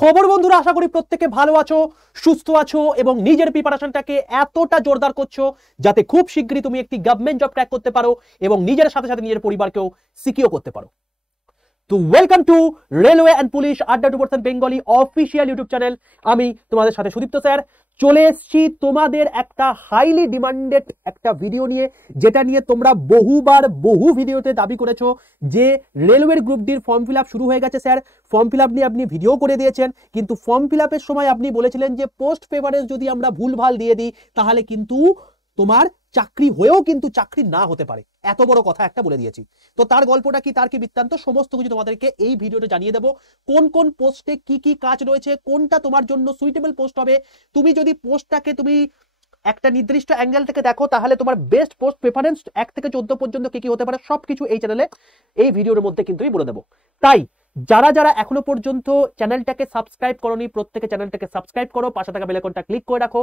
খবর বন্ধুরা, আশা করি প্রত্যেকে ভালো আছো, সুস্থ আছো এবং নিজের প্রিপারেশনটাকে এতটা জোরদার করছো যাতে খুব শীঘ্রই তুমি একটি গভর্নমেন্ট জব ক্র্যাক করতে পারো এবং নিজের সাথে সাথে নিজের পরিবারকেও সিকিউর করতে পারো। তো welcome to railway and police আড্ডা 2% বেঙ্গলি অফিসিয়াল ইউটিউব চ্যানেল। আমি তোমাদের সাথে সুদীপ্ত স্যার চলে এসেছি তোমাদের একটা হাইলি ডিমান্ডেড একটা ভিডিও নিয়ে, যেটা নিয়ে তোমরা বহু ভিডিওতে দাবি করেছো যে রেলওয়ের গ্রুপ ডির ফর্ম ফিল আপ শুরু হয়ে গেছে স্যার। ফর্ম ফিল আপ নিয়ে আপনি ভিডিও করে দিয়েছেন, কিন্তু ফর্ম ফিল আপের সময় আপনি বলেছিলেন যে পোস্ট প্রেফারেন্স যদি আমরা ভুলভাল দিয়ে দিই তাহলে কিন্তু তোমার চাকরি হয়েও কিন্তু চাকরি না হতে পারে। এত বড় কথা একটা বলে দিয়েছি। তো তার গল্পটা কি, তার কি বৃত্তান্ত, সমস্ত কিছু তোমাদেরকে এই ভিডিওতে জানিয়ে দেবো। কোন কোন পোস্টে কি কি কাজ রয়েছে, কোনটা তোমার জন্য সুইটেবল পোস্ট হবে। তুমি যদি পোস্টটাকে তুমি একটা নির্দিষ্ট অ্যাঙ্গেল থেকে দেখো তাহলে তোমার বেস্ট পোস্ট প্রেফারেন্স 1 থেকে 14 পর্যন্ত কি কি হতে পারে সবকিছু এই চ্যানেলে এই ভিডিওর মধ্যে কিন্তু আমি বলে দেবো। তাই যারা যারা এখনো পর্যন্ত চ্যানেলটাকে সাবস্ক্রাইব করোনি প্রত্যেকে চ্যানেলটাকে সাবস্ক্রাইব করো, পাশে থাকা বেল আইকনটা ক্লিক করে রাখো।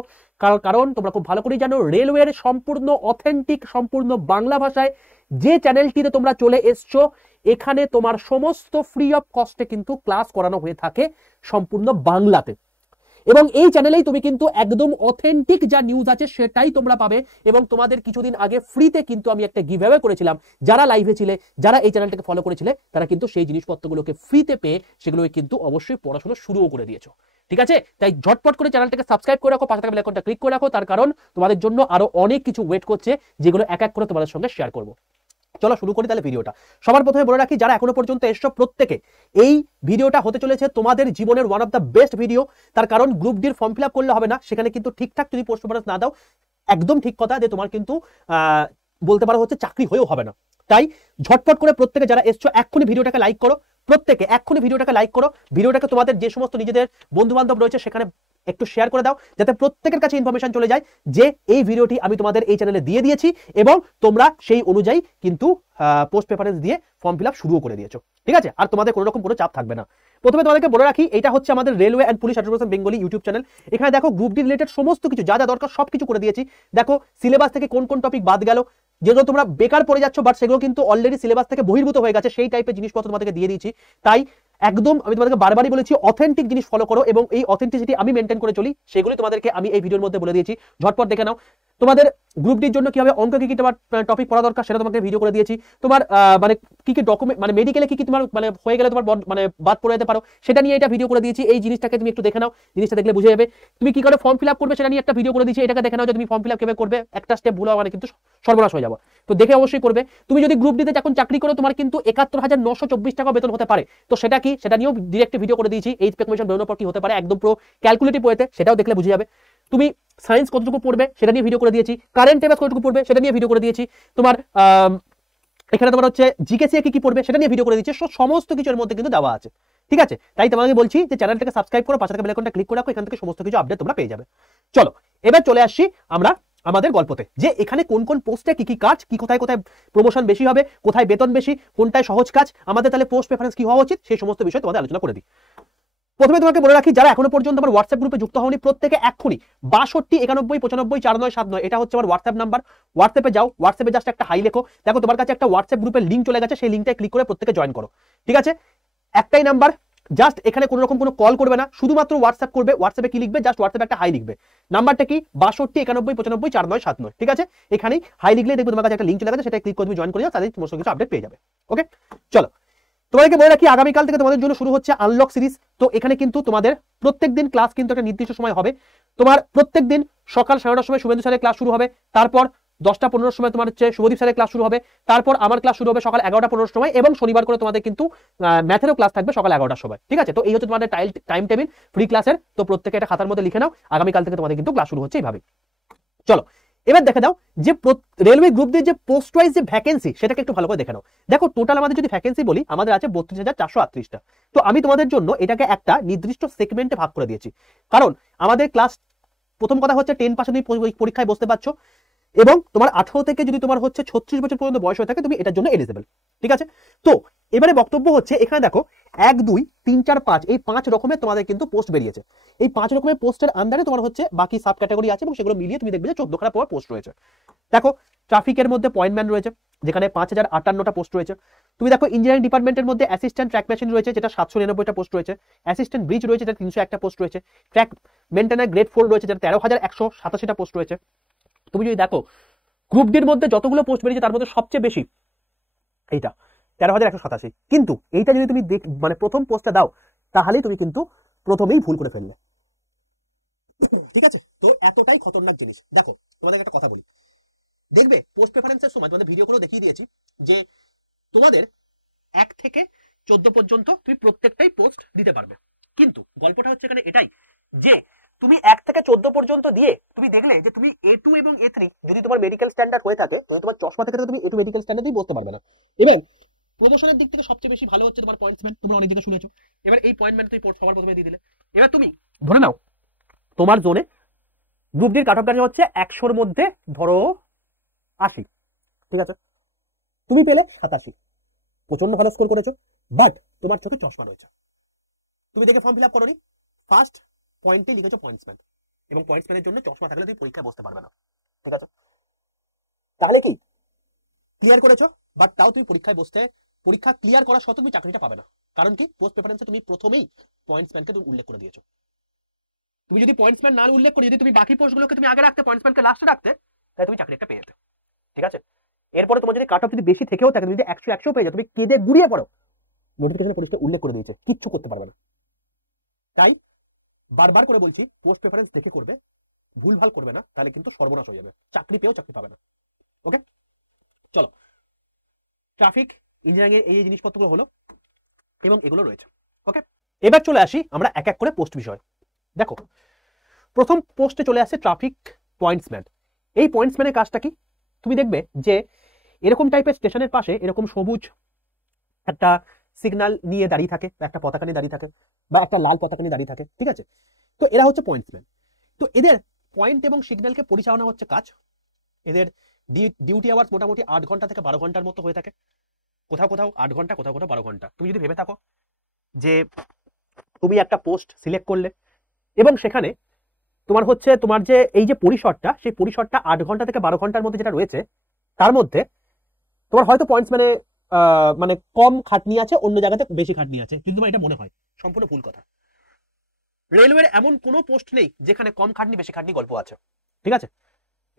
কারণ তোমরা খুব ভালো করেই জানো রেলওয়ের সম্পূর্ণ অথেন্টিক সম্পূর্ণ বাংলা ভাষায় যে চ্যানেলটিতে তোমরা চলে এসছো, এখানে তোমার সমস্ত ফ্রি অফ কস্টে কিন্তু ক্লাস করানো হয়ে থাকে সম্পূর্ণ বাংলাতে। এবং এই চ্যানেলেই তুমি কিন্তু একদম অথেন্টিক যা নিউজ আছে সেটাই তোমরা পাবে। এবং তোমাদের কিছুদিন আগে ফ্রিতে কিন্তু আমি একটা গিভঅ্যাওয়ে করেছিলাম, যারা লাইভে ছিলে, যারা এই চ্যানেলটাকে ফলো করেছিলে, তারা কিন্তু সেই জিনিসপত্রগুলোকে ফ্রিতে পেয়ে সেগুলোকে কিন্তু অবশ্যই পড়াশোনা শুরুও করে দিয়েছো। ঠিক আছে, তাই ঝটপট করে চ্যানেলটাকে সাবস্ক্রাইব করে রাখো, পাশে থাকা বেল আইকনটা ক্লিক করে রাখো। তার কারণ তোমাদের জন্য আরো অনেক কিছু ওয়েট করছে, যেগুলো এক এক করে তোমাদের সঙ্গে শেয়ার করবো। চলো শুরু করি তাহলে ভিডিওটা। সবার প্রথমে বলে রাখি, যারা এখনো পর্যন্ত এসছো প্রত্যেকে, এই ভিডিওটা হতে চলেছে তোমাদের জীবনের one of the best video. তার কারণ গ্রুপ ডির ফর্ম ফিল আপ করলে হবে না, সেখানে কিন্তু ঠিকঠাক যদি পোস্ট প্রেফারেন্স না দাও, একদম ঠিক কথা যে তোমার কিন্তু বলতে পারো হচ্ছে চাকরি হয়েও হবে না। তাই ঝটপট করে প্রত্যেকে যারা এসছো এক্ষুনি ভিডিওটাকে লাইক করো, প্রত্যেকে এক্ষুনি ভিডিওটাকে লাইক করো। ভিডিওটাকে তোমাদের যে সমস্ত নিজেদের বন্ধু বান্ধব রয়েছে সেখানে একটু শেয়ার করে দাও, যাতে প্রত্যেকের কাছে ইনফরমেশন চলে যায় যে এই ভিডিওটি আমি তোমাদের এই চ্যানেলে দিয়ে দিয়েছি এবং তোমরা সেই অনুযায়ী কিন্তু পোস্ট প্রেফারেন্স দিয়ে ফর্ম ফিল আপ শুরুও করে দিয়েছো। ঠিক আছে, আর তোমাদের কোনো রকম কোনো চাপ থাকবে না। প্রথমে তোমাদেরকে বলে রাখি, এটা হচ্ছে আমাদের railway and police 100% Bengali YouTube channel. এখানে দেখো গ্রুপ ডি রিলেটেড সমস্ত কিছু যা যা দরকার সবকিছু করে দিয়েছি। দেখো সিলেবাস থেকে কোন কোন টপিক বাদ গেল, যেগুলো তোমরা বেকার পড়ে যাচ্ছ, বাট সেগুলো কিন্তু অলরেডি সিলেবাস থেকে বহির্ভূত হয়ে গেছে, সেই টাইপের জিনিসপত্র তোমাদেরকে দিয়ে দিয়েছি। তাই একদম আমি তোমাদেরকে বারবারই বলেছি অথেন্টিক জিনিস ফলো করো, এবং এই অথেন্টিসিটি আমি মেনটেন করে চলি, সেগুলি তোমাদেরকে আমি এই ভিডিওর মধ্যে বলে দিয়েছি। ঝটপট দেখে নাও। তোমাদের গ্রুপ ডির জন্য কি হবে, অঙ্ক কি কি তোমার টপিক পড়া দরকার সেটা তোমাকে ভিডিও করে দিয়েছি। তোমার মানে কি কি ডকুমেন্ট, মানে মেডিকেলে কি কি তোমার মানে হয়ে গেলে তোমার মানে বাদ পড়ে যেতে পারো, সেটা নিয়ে এটা ভিডিও করে দিয়েছি। এই জিনিসটাকে তুমি একটু দেখে নাও, জিনিসটা দেখলে বুঝে যাবে। তুমি কি করে ফর্ম ফিল আপ করবে সেটা নিয়ে একটা ভিডিও করে দিয়েছি, এটাকে দেখে নাও যে তুমি ফর্ম ফিল আপ কিভাবে করবে। একটা স্টেপ ভুল মানে কিন্তু সর্বনাশ হয়ে যাবে, তো দেখে অবশ্যই করবে। তুমি যদি গ্রুপ ডিতে এখন চাকরি করো, তোমার কিন্তু ৭১,৯২৪ টাকা বেতন হতে পারে, তো সেটা কি, সেটা নিয়েও ডিরেক্ট ভিডিও করে দিয়েছি। এইচ পে কমিশন বেরোনোর পর কি হতে পারে একদম পুরো ক্যালকুলেটিভ ওয়েতে, সেটাও দেখলে বুঝে যাবে। তুমি সায়েন্স কতটুকু পড়বে সেটা নিয়ে ভিডিও করে দিয়েছি, কারেন্ট অ্যাফেয়ার্স কতটুকু পড়বে সেটা নিয়ে ভিডিও করে দিয়েছি। তোমার এখানে তোমার হচ্ছে জিকেসি কি কি পড়বে সেটা নিয়ে ভিডিও করে দিয়েছি। সমস্ত কিছুর মধ্যে কিন্তু দেওয়া আছে। ঠিক আছে, তাই তোমাকে বলছি যে চ্যানেলটাকে সাবস্ক্রাইব করো, পাশে থাকা বেল আইকনটা ক্লিক করে রাখো, এখান থেকে সমস্ত কিছু আপডেট তোমরা পেয়ে যাবে। চলো এবার চলে আসছি আমরা আমাদের গল্পতে, যে এখানে কোন কোন পোস্টে কি কি কাজ, কি কোথায় কোথায় প্রমোশন বেশি হবে, কোথায় বেতন বেশি, কোনটায় সহজ কাজ, আমাদের তাহলে পোস্ট প্রেফারেন্স কি হওয়া উচিত, সেই সমস্ত বিষয় তোমাদের আলোচনা করে দিই। প্রথমে তোমাকে বলে রাখি, যারা এখনো পর্যন্ত আমার হোয়াটসঅ্যাপ গ্রুপে যুক্ত হওনি প্রত্যেকে এক্ষুনি 62 91 95 49 79 এটা হচ্ছে আমার হোয়াটসঅ্যাপ নাম্বার। হোয়াটসঅ্যাপে যাও, হোয়াটসঅ্যাপে জাস্ট একটা হাই লেখো, দেখো তোমার কাছে একটা হোয়াটসঅ্যাপ গ্রুপের লিঙ্ক চলে গেছে, সেই লিঙ্কটায় ক্লিক করে প্রত্যেকে জয়েন করো। ঠিক আছে, একটাই নাম্বার, জাস্ট এখানে কোনো রকম কোনো কল করবে না, শুধুমাত্র হোয়াটসঅ্যাপ করবে। হোয়াটসঅ্যাপে কি লিখবে, জাস্ট হোয়াটসঅ্যাপে একটা হাই লিখবে। নাম্বারটা কি 62 91 95 49 79। ঠিক আছে, এখানেই হাই লিখলে দেখবে তোমার কাছে একটা লিঙ্ক চলে গেছে, সেটা ক্লিক করে তুমি জয়েন করে যাও, তাহলে সমস্ত কিছু আপডেট পেয়ে যাবে। ওকে, চলো তোমাদেরকে বলে রাখি, আগামীকাল থেকে তোমাদের জন্য শুরু হচ্ছে আনলক সিরিজ। তো এখানে কিন্তু তোমাদের প্রত্যেকদিন ক্লাস কিন্তু একটা নির্দিষ্ট সময় হবে। তোমার প্রত্যেকদিন সকাল 9:30টার সময় শুভেন্দু স্যারের ক্লাস শুরু হবে, তারপর 10টা 15 সময় তোমার হচ্ছে শুভদীপ স্যারের ক্লাস শুরু হবে, তারপর আমার ক্লাস শুরু হবে সকাল 11টা 15 সময়, এবং শনিবার করে তোমাদের কিন্তু ম্যাথেরও ক্লাস থাকবে সকাল 11টার সময়। ঠিক আছে, তো এই হচ্ছে তোমাদের টাইম টেবিল ফ্রি ক্লাসের। তো প্রত্যেকে এটা খাতার মধ্যে লিখে নাও, আগামীকাল থেকে তোমাদের কিন্তু ক্লাস শুরু হচ্ছে এইভাবে। চলো এবার দেখে দাও যে রেলওয়ে গ্রুপ দিয়ে যে পোস্ট ওয়াইজ যে ভ্যাকেন্সি সেটাকে একটু ভালো করে দেখে নাও। দেখো টোটাল আমাদের যদি ভ্যাকেন্সি বলি, আমাদের আছে 32,438টা। তো আমি তোমাদের জন্য এটাকে একটা নির্দিষ্ট সেগমেন্টে ভাগ করে দিয়েছি, কারণ আমাদের ক্লাস প্রথম কথা হচ্ছে 10 পাশে তুমি পরীক্ষায় বসতে পারছো, এবং তোমার 18 থেকে যদি তোমার হচ্ছে 36 বছর পর্যন্ত বয়স হয়ে থাকে তুমি এটার জন্য এলিজিবল। ঠিক আছে, তো এবারে বক্তব্য হচ্ছে এখানে দেখো 1 2 3 4 5 এই 5 রকমের তোমাদের কিন্তু পোস্ট বেরিয়েছে। এই 5 রকমের পোস্টের আন্ডারে তোমার হচ্ছে বাকি সাব ক্যাটাগরি আছে, এবং সেগুলো মিলিয়ে তুমি দেখবে যে 14খানা পোস্ট রয়েছে। দেখো ট্রাফিকের মধ্যে পয়েন্টম্যান রয়েছে, যেখানে 5058টা পোস্ট রয়েছে। তুমি দেখো ইঞ্জিনিয়ারিং ডিপার্টমেন্টের মধ্যে অ্যাসিস্ট্যান্ট ট্র্যাক মেশিন রয়েছে, যেটা 799টা পোস্ট রয়েছে। অ্যাসিস্ট্যান্ট ব্রিজ রয়েছে, যেটা 301টা পোস্ট রয়েছে। ট্র্যাক মেইনটেনার গ্রেড 4 রয়েছে, যেটা 13,187টা পোস্ট রয়েছে। তুমি যদি দেখো গ্রুপ ডির মধ্যে যতগুলো পোস্ট বেরিয়েছে তার মধ্যে সবচেয়ে বেশি এইটা 13,187। কিন্তু এইটা যদি তুমি মানে প্রথম পোস্টটা দাও, তাহলেই তুমি কিন্তু প্রথমেই ভুল করে ফেললে। ঠিক আছে, তো এতটাই খতরনাক জিনিস। দেখো তোমাদের একটা কথা বলি, দেখবে পোস্ট প্রেফারেন্সের সময় তোমাদের ভিডিও করে দেখিয়ে দিয়েছি যে তোমাদের 1 থেকে 14 পর্যন্ত তুমি প্রত্যেকটাই পোস্ট দিতে পারবে। কিন্তু গল্পটা হচ্ছে এখানে এটাই যে তুমি 1 থেকে 14 পর্যন্ত দিয়ে তুমি দেখলে যে তুমি A2 এবং A3 যদি তোমার মেডিকেল স্ট্যান্ডার্ড হয়ে থাকে, তাহলে তোমার চশমা থেকে তুমি A2 মেডিকেল স্ট্যান্ডার্ডেই বসতে পারবে না। এবার প্রমোশনের দিক থেকে সবচেয়ে বেশি ভালো হচ্ছে তোমার পয়েন্টসম্যান, তোমরা অনেক জায়গায় শুনেছো। এবার এই পয়েন্টম্যান তুমি সবার প্রথমে দিয়ে দিলে। এবার তুমি ধরে নাও তোমার জোনে গ্রুপ ডির কাট অফ গার্ড হচ্ছে 100-র মধ্যে ধরো 80, ঠিক আছে, তুমি পেলে 87, প্রচন্ড ভালো স্কোর করেছো। বাট তোমার চোখে চশমা রয়েছে, তুমি দেখে ফর্ম ফিল আপ করোনি, ফার্স্ট পয়েন্টে লিখেছো পয়েন্টসম্যান, এবং পয়েন্টসম্যানের জন্য চশমা থাকলে তুমি পরীক্ষায় বসতে পারবে না, ঠিক আছে। তাহলে কি ক্লিয়ার করেছো, বাট তাও তুমি পরীক্ষা ক্লিয়ার করা সত্ত্বেও তুমি চাকরিটা পাবে না। কারণ কি, পোস্ট প্রেফারেন্সে তুমি প্রথমেই পয়েন্টসম্যানকে তুমি উল্লেখ করে দিয়েছো। তুমি যদি পয়েন্টসম্যান না উল্লেখ করে যদি তুমি বাকি পোস্টগুলোকে তুমি আগে রাখতে, পয়েন্টসম্যানকে লাস্টে রাখতে, তাহলে তুমি চাকরি একটা পেয়ে যেতে, ঠিক আছে। এরপরে তোমার যদি কাট অফ যদি বেশি থেকেও থাকে, যদি 100 পেয়ে যাও, তুমি কেঁদে গুড়িয়ে পড়ো, নোটিফিকেশনে পুলিশকে উল্লেখ করে দিয়েছে, কিচ্ছু করতে পারবে না। তাই বারবার করে বলছি, পোস্ট প্রেফারেন্স দেখে করবে, ভুলভাল করবে না, তাহলে কিন্তু সর্বনাশ হয়ে যাবে, চাকরি পেয়েও চাকরি পাবে না। ওকে, চলো, ট্রাফিক ইঞ্জিনিয়ারিং এর এই জিনিসপত্রগুলো হলো এবং এগুলো রয়েছে। ওকে, এবার চলে আসি আমরা এক এক করে পোস্ট বিষয়। দেখো প্রথম পোস্টে চলে আসছে ট্রাফিক পয়েন্টসম্যান। এই পয়েন্টসম্যানের কাজটা কি, তুমি দেখবে যে এরকম টাইপের স্টেশনের পাশে এরকম সবুজ একটা সিগন্যাল নিয়ে দাঁড়িয়ে থাকে, একটা পতাকা নিয়ে দাঁড়িয়ে থাকে, বা একটা লাল পতাকা নিয়ে দাঁড়িয়ে থাকে, ঠিক আছে। তো এরা হচ্ছে পয়েন্টসম্যান। তো এদের পয়েন্ট এবং সিগন্যালকে পরিচালনা হচ্ছে কাজ। এদের ডিউটি আওয়ার্স মোটামুটি 8 ঘন্টা থেকে 12 ঘন্টার মতো হয়ে থাকে, কোথাও কোথাও 8 ঘন্টা, কোথাও কোথাও 12 ঘন্টা। তুমি যদি ভেবে থাকো যে তুমি একটা পোস্ট সিলেক্ট করলে এবং সেখানে তোমার হচ্ছে তোমার যে এই যে পরিসরটা, সেই পরিসরটা 8 ঘন্টা থেকে 12 ঘন্টার মধ্যে যেটা রয়েছে, তার মধ্যে তোমার হয়তো পয়েন্টস মানে কম খাটনি আছে, অন্য জায়গাতে বেশি খাটনি আছে, কিন্তু তোমার এটা মনে হয় সম্পূর্ণ ভুল কথা। রেলওয়ের এমন কোনো পোস্ট নেই যেখানে কম খাটনি বেশি খাটনি গল্প আছে, ঠিক আছে।